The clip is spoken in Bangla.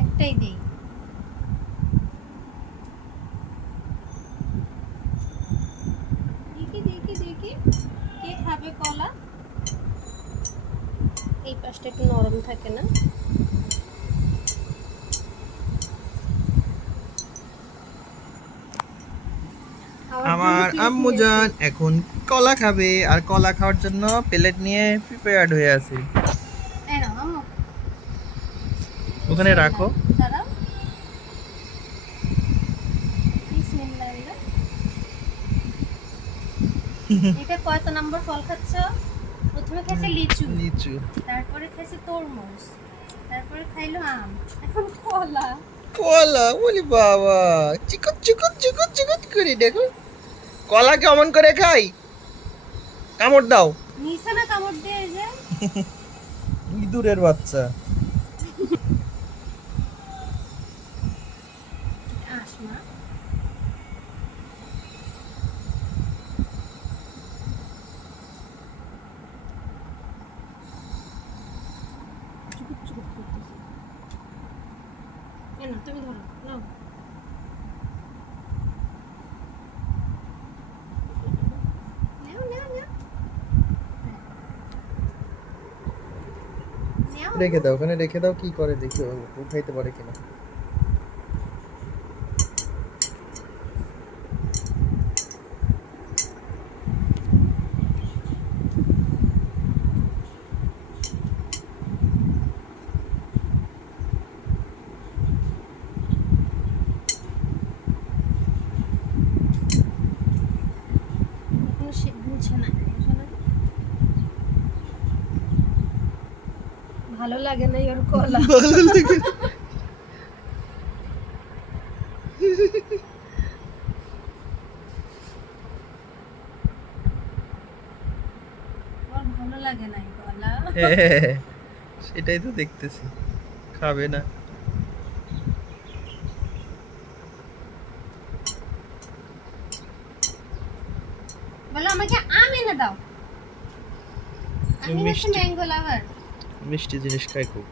একটাই দেই। দেখি কে খাবে কলা? এই পাশটা একটু নরম থাকে না? আমার আম্মু জান এখন কলা খাবে, আর কলা খাওয়ার জন্য প্লেট নিয়ে প্রিপেয়ার্ড হয়ে আছে। ওখানে রাখো। এটা কত নাম্বার ফল খাচ্ছ? প্রথমে খাইছে লিচু, লিচু, তারপরে খাইছে তরমুজ, তারপরে খাইলো আম, এখন কলা। কলা, বলি বাবা, চিকন চিকন চিকন চিকন করে দেখো কলা কেমন করে খাই। কামড় দাও। নিচে না কামড় দিয়ে যায়। ইঁদুরের বাচ্চা। আসমা তুমি ধরো নাও। রেখে দাও, ওখানে রেখে দাও, কি করে দেখি উঠাইতে পারে কিনা। ভালো লাগে না ওর কলা। ভালো লাগে। ওর ভালো লাগে না কলা। সেটাই তো দেখতেছি, খাবে না। বলো আমাকে আম এনে দাও। আমি হচ্ছে ম্যাঙ্গো লাভার। মিষ্টি জিনিস খাই খুব।